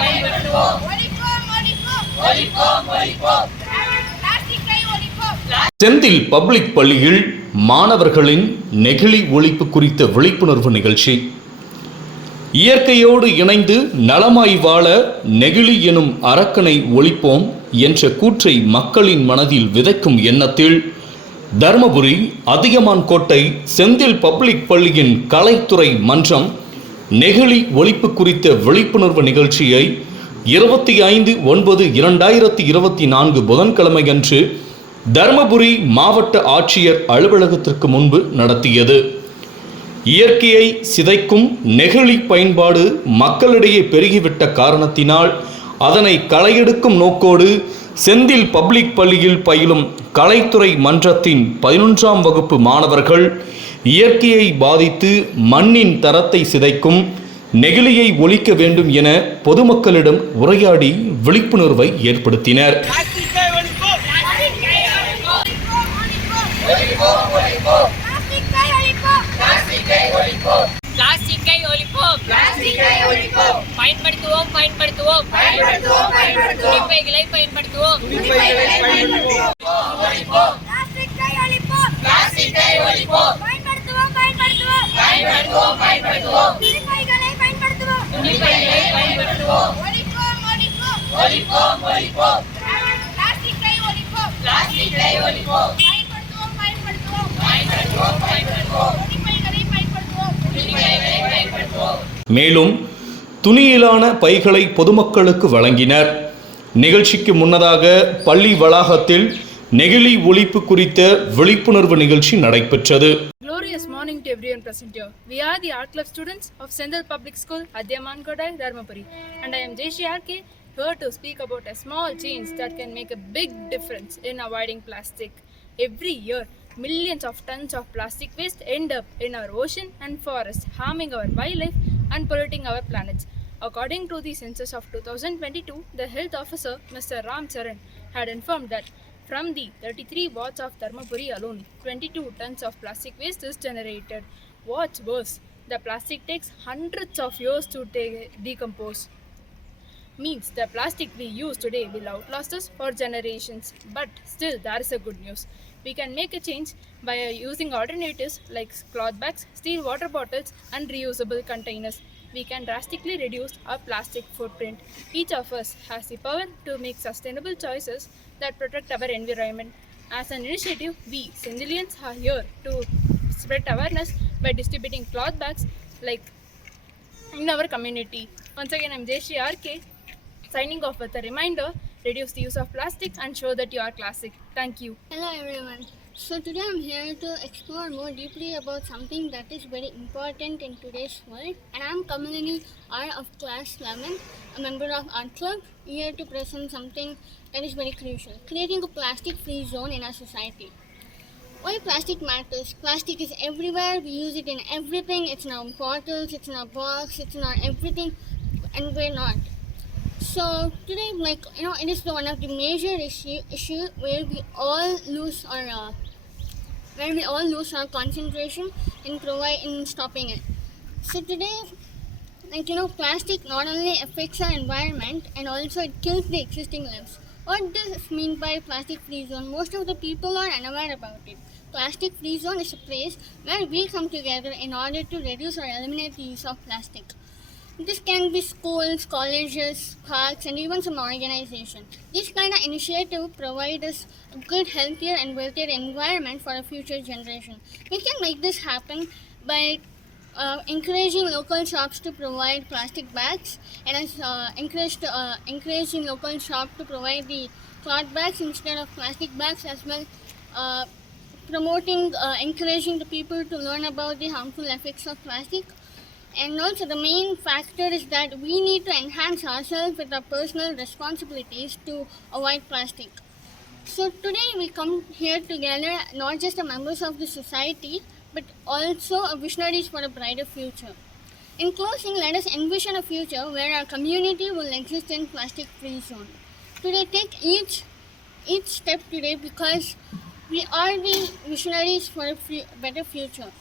பயன்படுத்துவோம். ஒழிப்போம் ஒழிப்போம். பிளாஸ்டிக்கை ஒழிப்போம். செந்தில் பப்ளிக் பள்ளியில் மாணவர்களின் நெகிழி ஒழிப்பு குறித்த விழிப்புணர்வு நிகழ்ச்சி. இயற்கையோடு இணைந்து நலமாய் வாழ நெகிழி எனும் அரக்கனை ஒழிப்போம் என்ற கூற்றை மக்களின் மனதில் விதைக்கும் எண்ணத்தில் தருமபுரி அதியமான் கோட்டை செந்தில் பப்ளிக் பள்ளியின் கலைத்துறை மன்றம் நெகிழி ஒழிப்பு குறித்த விழிப்புணர்வு நிகழ்ச்சியை இருபத்தி ஐந்து ஒன்பது இரண்டாயிரத்தி இருபத்தி நான்கு புதன்கிழமையன்று தருமபுரி மாவட்ட ஆட்சியர் அலுவலகத்திற்கு முன்பு நடத்தியது. இயற்கையை சிதைக்கும் நெகிழி பயன்பாடு மக்களிடையே பெருகிவிட்ட காரணத்தினால் அதனை களையெடுக்கும் நோக்கோடு செந்தில் பப்ளிக் பள்ளியில் பயிலும் கலைத்துறை மன்றத்தின் பதினொன்றாம் வகுப்பு மாணவர்கள் இயற்கையை பாதித்து மண்ணின் தரத்தை சிதைக்கும் நெகிழியை ஒழிக்க வேண்டும் என பொதுமக்களிடம் உரையாடி விழிப்புணர்வை ஏற்படுத்தினர். பயன்படுத்துவோம் பயன்படுத்துவோம் பயன்படுத்துவோம். பயன்படுத்துவோம் பயன்படுத்துவோம் துணிப்பைகளை பயன்படுத்துவோம் பிளாஸ்டிக்கை ஒழிப்போம் பிளாஸ்டிக்கை ஒழிப்போம் பயன்படுத்துவோம் பயன்படுத்துவோம் பயன்படுத்துவோம் பயன்படுத்துவோம் துணிப்பைகளை பயன்படுத்துவோம் துணிப்பைகளை பயன்படுத்துவோம் ஒழிப்போம் ஒழிப்போம் ஒழிப்போம் ஒழிப்போம் பிளாஸ்டிக்கை ஒழிப்போம் பிளாஸ்டிக்கை ஒழிப்போம் பயன்படுத்துவோம் பயன்படுத்துவோம் பயன்படுத்துவோம் பயன்படுத்துவோம் துணிப்பைகளை பயன்படுத்துவோம் துணிப்பைகளை பயன்படுத்துவோம் மேலும் துணியிலான பைகளை பொதுமக்களுக்கு வழங்கினர் நிகழ்ச்சிக்கு முன்னதாக பள்ளி வளாகத்தில் நெகிழி ஒழிப்பு குறித்த விழிப்புணர்வு நிகழ்ச்சி நடைபெற்றது Glorious morning to everyone present here. We are the Art Club students of Sendal Public School, Adyaman Kodai, Dharmapuri. And I am Jeshi RK, here to speak about a small change that can make a big difference in avoiding plastic. Every year, millions of tons of plastic waste end up in our ocean and forest, harming our wildlife and polluting our planet. According to the census of 2022, the health officer, Mr. Ram Charan, had informed that from the 33 wards of Dharmapuri alone, 22 tons of plastic waste is generated. What's worse, the plastic takes hundreds of years to de- decompose. Means the plastic we use today will outlast us for generations. But still, there is a good news. We can make a change by using alternatives like cloth bags, steel water bottles, and reusable containers. We can drastically reduce our plastic footprint. Each of us has the power to make sustainable choices that protect our environment. As an initiative, we, Sindilians, are here to spread awareness by distributing cloth bags like in our community. Once again, I'm Jeshi RK, signing off with a reminder reduce the use of plastic and show that you are classic. Thank you. Hello everyone. So today I'm here to explore more deeply about something that is very important in today's world and I'm Kamalini R of class 11, a member of art club, here to present something that is very crucial, creating a plastic free zone in our society. Why plastic matters? Plastic is everywhere, we use it in everything, it's in our bottles, it's in our box, it's in our everything and we're not. So today, like you know, it is one of the major issue issue where we all lose our uh, where we all lose our concentration in provide in stopping it. So today, like you know, plastic not only affects our environment and also it kills the existing lives. What does this mean by plastic free zone? Most of the people are unaware about it. Plastic free zone is a place where we come together in order to reduce or eliminate the use of plastic. This can be schools, colleges, parks, and even some organization. This kind of initiative provides us a good, healthier, and wealthier environment for a future generation. We can make this happen by uh, encouraging local shops to provide plastic bags, and uh, encouraged uh, encouraging local shop to provide the cloth bags instead of plastic bags as well. Uh, promoting, uh, encouraging the people to learn about the harmful effects of plastic and also, the main factor is that we need to enhance ourselves with our personal responsibilities to avoid plastic. So, today we come here together, not just the members of the society, but also a visionaries for a brighter future. In closing, let us envision a future where our community will exist in plastic-free zone. Today, take each each step today because we are the visionaries for a fu- better future.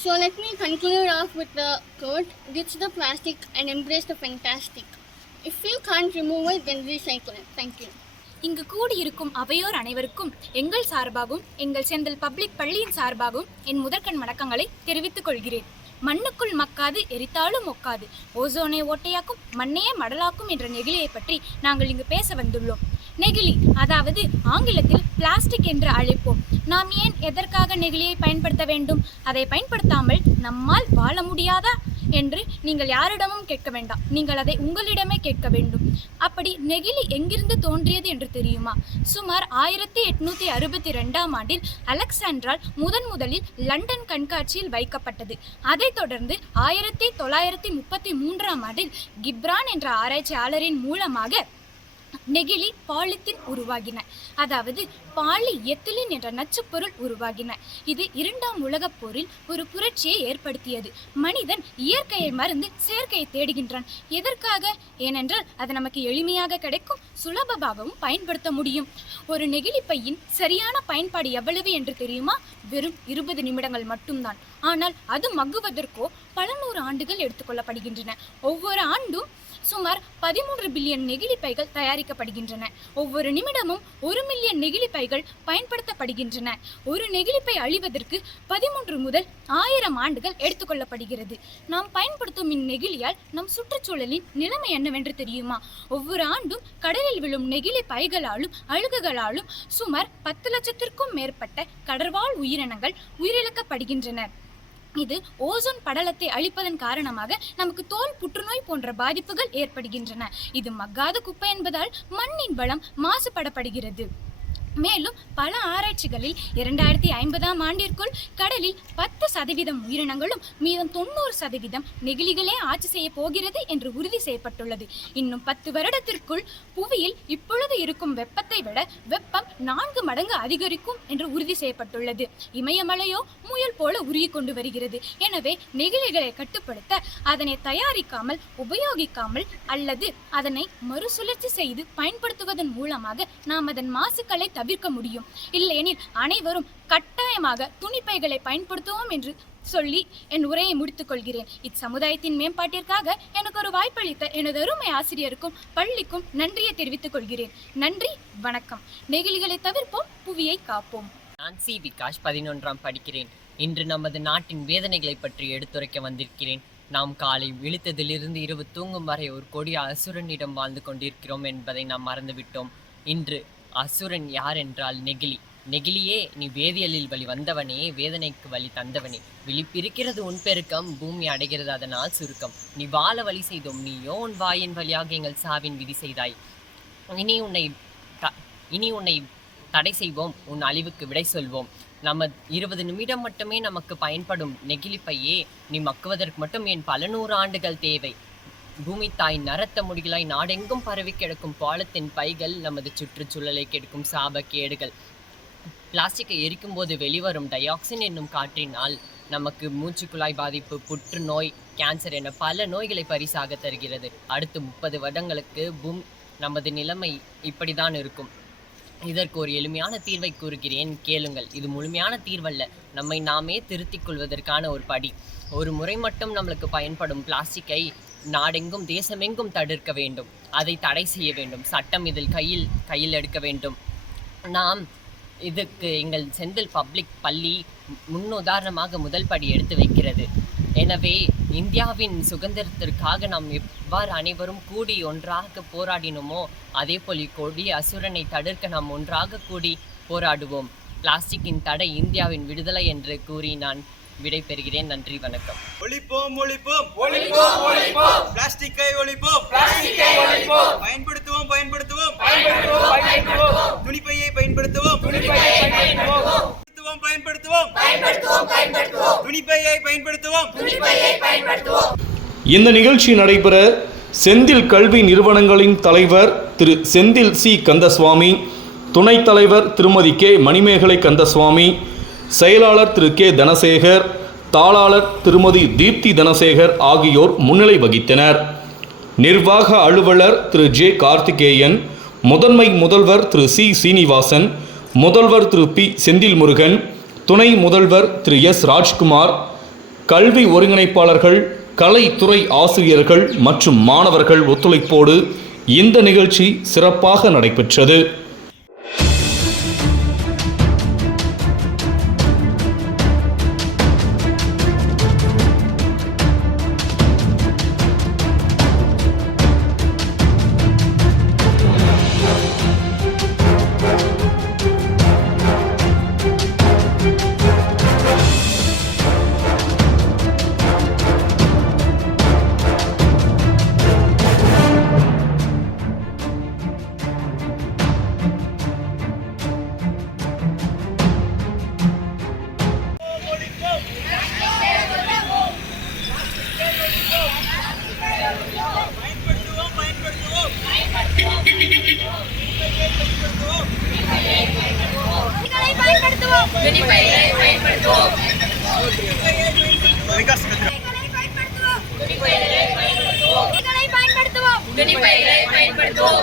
So let me conclude off with the quote Ditch the plastic and embrace the fantastic. If you can't remove it, then recycle it. Thank you. இங்கு கூடியிருக்கும் அவையோர் அனைவருக்கும் எங்கள் சார்பாகவும் எங்கள் செந்தல் public பள்ளியின் சார்பாகவும் என் முதற்கண் வணக்கங்களை தெரிவித்துக் கொள்கிறேன் மண்ணுக்குள் மக்காது எரித்தாலும் ஒக்காது ஓசோனை ஓட்டையாக்கும் மண்ணையே மடலாக்கும் என்ற நெகிழியை பற்றி நாங்கள் இங்கு பேச வந்துள்ளோம் நெகிழி அதாவது ஆங்கிலத்தில் பிளாஸ்டிக் என்று அழைப்போம். நாம் ஏன் எதற்காக நெகிழியை பயன்படுத்த வேண்டும்? அதை பயன்படுத்தாமல் நம்மால் வாழ முடியாதா? என்று நீங்கள் யாரிடமும் கேட்க வேண்டாம். நீங்கள் அதை உங்களிடமே கேட்க வேண்டும். அப்படி நெகிழி எங்கிருந்து தோன்றியது என்று தெரியுமா? சுமார் ஆயிரத்தி எட்நூத்தி அறுபத்தி ரெண்டாம் ஆண்டில் அலெக்சாண்ட்ரால் முதன் முதலில் லண்டன் கண்காட்சியில் வைக்கப்பட்டது. அதைத் தொடர்ந்து ஆயிரத்தி தொள்ளாயிரத்தி முப்பத்தி மூன்றாம் ஆண்டில் கிப்ரான் என்ற ஆராய்ச்சியாளரின் மூலமாக நெகிழி பாலித்தீன் உருவாகின. அதாவது பாலி எத்திலின் என்ற நச்சுப்பொருள் உருவாகின. இது இரண்டாம் உலகப் போரில் ஒரு புரட்சியை ஏற்படுத்தியது. மனிதன் இயற்கையை மறந்து செயற்கையை தேடுகின்றான். எதற்காக? ஏனென்றால் அது நமக்கு எளிமையாக கிடைக்கும் சுலபமாகவும் பயன்படுத்த முடியும். ஒரு நெகிழி பையின் சரியான பயன்பாடு எவ்வளவு என்று தெரியுமா? வெறும் இருபது நிமிடங்கள் மட்டும்தான். ஆனால் அது மகுவதற்கோ பல நூறு ஆண்டுகள் எடுத்துக்கொள்ளப்படுகின்றன. ஒவ்வொரு ஆண்டும் சுமார் பதிமூன்று பில்லியன் நெகிழி பைகள் தயாரிக்கப்படுகின்றன. ஒவ்வொரு நிமிடமும் ஒரு மில்லியன் நெகிழி பைகள் பயன்படுத்தப்படுகின்றன. ஒரு நெகிழிப்பை அழிவதற்கு பதிமூன்று முதல் ஆயிரம் ஆண்டுகள் எடுத்துக்கொள்ளப்படுகிறது. நாம் பயன்படுத்தும் இந்நெகிழியால் நம் சுற்றுச்சூழலின் நிலைமை என்னவென்று தெரியுமா? ஒவ்வொரு ஆண்டும் கடலில் விழும் நெகிழி பைகளாலும் அழுகுகளாலும் சுமார் பத்து லட்சத்திற்கும் மேற்பட்ட கடற்வாழ் உயிரினங்கள் உயிரிழக்கப்படுகின்றன. இது ஓசோன் படலத்தை அழிப்பதன் காரணமாக நமக்கு தோல் புற்றுநோய் போன்ற பாதிப்புகள் ஏற்படுகின்றன. இது மக்காத குப்பை என்பதால் மண்ணின் வளம் மாசுபடப்படுகிறது. மேலும் பல ஆராய்ச்சிகளில் இரண்டாயிரத்தி ஐம்பதாம் ஆண்டிற்குள் கடலில் பத்து சதவீதம் உயிரினங்களும் மீதம் தொண்ணூறு சதவீதம் நெகிழிகளே ஆட்சி செய்ய போகிறது என்று உறுதி செய்யப்பட்டுள்ளது. இன்னும் பத்து வருடத்திற்குள் புவியில் இப்பொழுது இருக்கும் வெப்பத்தை விட வெப்பம் நான்கு மடங்கு அதிகரிக்கும் என்று உறுதி செய்யப்பட்டுள்ளது. இமயமலையோ முயல் போல உருகி கொண்டு வருகிறது. எனவே நெகிழிகளை கட்டுப்படுத்த அதனை தயாரிக்காமல் உபயோகிக்காமல் அல்லது அதனை மறுசுழற்சி செய்து பயன்படுத்துவதன் மூலமாக நாம் அதன் மாசுக்களை தவிர்க்க முடியும். இல்லையெனில் அனைவரும் கட்டாயமாக துணிப்பைகளை பயன்படுத்துவோம் என்று சொல்லி என் உரையை முடித்துக் கொள்கிறேன். இச்சமுதாயத்தின் மேம்பாட்டிற்காக எனக்கு ஒரு வாய்ப்பளித்த எனது அருமை ஆசிரியருக்கும் பள்ளிக்கும் நன்றியை தெரிவித்துக் கொள்கிறேன். நன்றி வணக்கம். நெகிழிகளை தவிர்ப்போம் புவியை காப்போம். நான் சி. விகாஷ் பதினொன்றாம் படிக்கிறேன். இன்று நமது நாட்டின் வேதனைகளை பற்றி எடுத்துரைக்க வந்திருக்கிறேன். நாம் காலை விழித்ததிலிருந்து இரவு தூங்கும் வரை ஒரு கொடிய அசுரனிடம் வாழ்ந்து கொண்டிருக்கிறோம் என்பதை நாம் மறந்துவிட்டோம். இன்று அசுரன் யார் என்றால் நெகிழி. நெகிழியே நீ வேதியியலில் வழி வந்தவனே வேதனைக்கு வழி தந்தவனே. விழிப்பிருக்கிறது உன் பெருக்கம் பூமி அடைகிறது அதனால் சுருக்கம். நீ வாழ வழி செய்தோம் நீயோ உன் வாயின் வழியாக எங்கள் சாவின் விதி செய்தாய். இனி உன்னை த- இனி உன்னை தடை செய்வோம் உன் அழிவுக்கு விடை சொல்வோம். நம்ம இருபது நிமிடம் மட்டுமே நமக்கு பயன்படும் நெகிழிப்பையே நீ மக்குவதற்கு மட்டும் என் பல நூறு ஆண்டுகள் தேவை. பூமி தாய் நரத்த முடிகளாய் நாடெங்கும் பரவி கிடக்கும் பாலத்தின் பைகள் நமது சுற்றுச்சூழலை கெடுக்கும் சாபக்கேடுகள். பிளாஸ்டிக்கை எரிக்கும் போது வெளிவரும் டயாக்சின் என்னும் காற்றினால் நமக்கு மூச்சுக்குழாய் பாதிப்பு புற்றுநோய் கேன்சர் என பல நோய்களை பரிசாக தருகிறது. அடுத்து முப்பது வருடங்களுக்கு பூம் நமது நிலைமை இப்படிதான் இருக்கும். இதற்கு ஒரு எளிமையான தீர்வை கூறுகிறேன். கேளுங்கள் இது முழுமையான தீர்வல்ல. நம்மை நாமே திருத்திக் கொள்வதற்கான ஒரு படி. ஒரு முறை மட்டும் நம்மளுக்கு பயன்படும் பிளாஸ்டிக்கை நாடெங்கும் தேசமெங்கும் தடுக்க வேண்டும். அதை தடை செய்ய வேண்டும். சட்டம் இதில் கையில் கையில் எடுக்க வேண்டும். நாம் இதுக்கு எங்கள் செந்தில் பப்ளிக் பள்ளி முன்னுதாரணமாக முதல் படி எடுத்து வைக்கிறது. எனவே இந்தியாவின் சுதந்திரத்திற்காக நாம் எவ்வாறு அனைவரும் கூடி ஒன்றாக போராடினோமோ அதே போல் இக்கொடி அசுரனை தடுக்க நாம் ஒன்றாக கூடி போராடுவோம். பிளாஸ்டிக்கின் தடை இந்தியாவின் விடுதலை என்று கூறி நான் விடை பெறுகிறேன் நன்றி வணக்கம். ஒழிப்போம் ஒழிப்போம். ஒழிப்போம் ஒழிப்போம். பிளாஸ்டிக்கை ஒழிப்போம். பிளாஸ்டிக்கை ஒழிப்போம். பயன்படுத்துவோம் பயன்படுத்துவோம். பயன்படுத்துவோம் பயன்படுத்துவோம். துணிப்பையை பயன்படுத்துவோம். துணிப்பையை பயன்படுத்துவோம். பயன்படுத்துவோம். பயன்படுத்துவோம் பயன்படுத்துவோம். துணிப்பையை பயன்படுத்துவோம். துணிப்பையை பயன்படுத்துவோம். இந்த நிகழ்ச்சி நடைபெற செந்தில் கல்வி நிறுவனங்களின் தலைவர் திரு செந்தில் சி. கந்தசுவாமி துணைத் தலைவர் திருமதி கே. மணிமேகலை கந்தசுவாமி செயலாளர் திரு கே தனசேகர் தாளாளர் திருமதி தீப்தி தனசேகர் ஆகியோர் முன்னிலை வகித்தனர். நிர்வாக அலுவலர் திரு ஜே கார்த்திகேயன் முதன்மை முதல்வர் திரு சி சீனிவாசன் முதல்வர் திரு பி செந்தில் முருகன் துணை முதல்வர் திரு எஸ் ராஜ்குமார் கல்வி ஒருங்கிணைப்பாளர்கள் கலைத்துறை ஆசிரியர்கள் மற்றும் மாணவர்கள் ஒத்துழைப்போடு இந்த நிகழ்ச்சி சிறப்பாக நடைபெற்றது. துணிப்பைகளை பயன்படுத்துவோம்.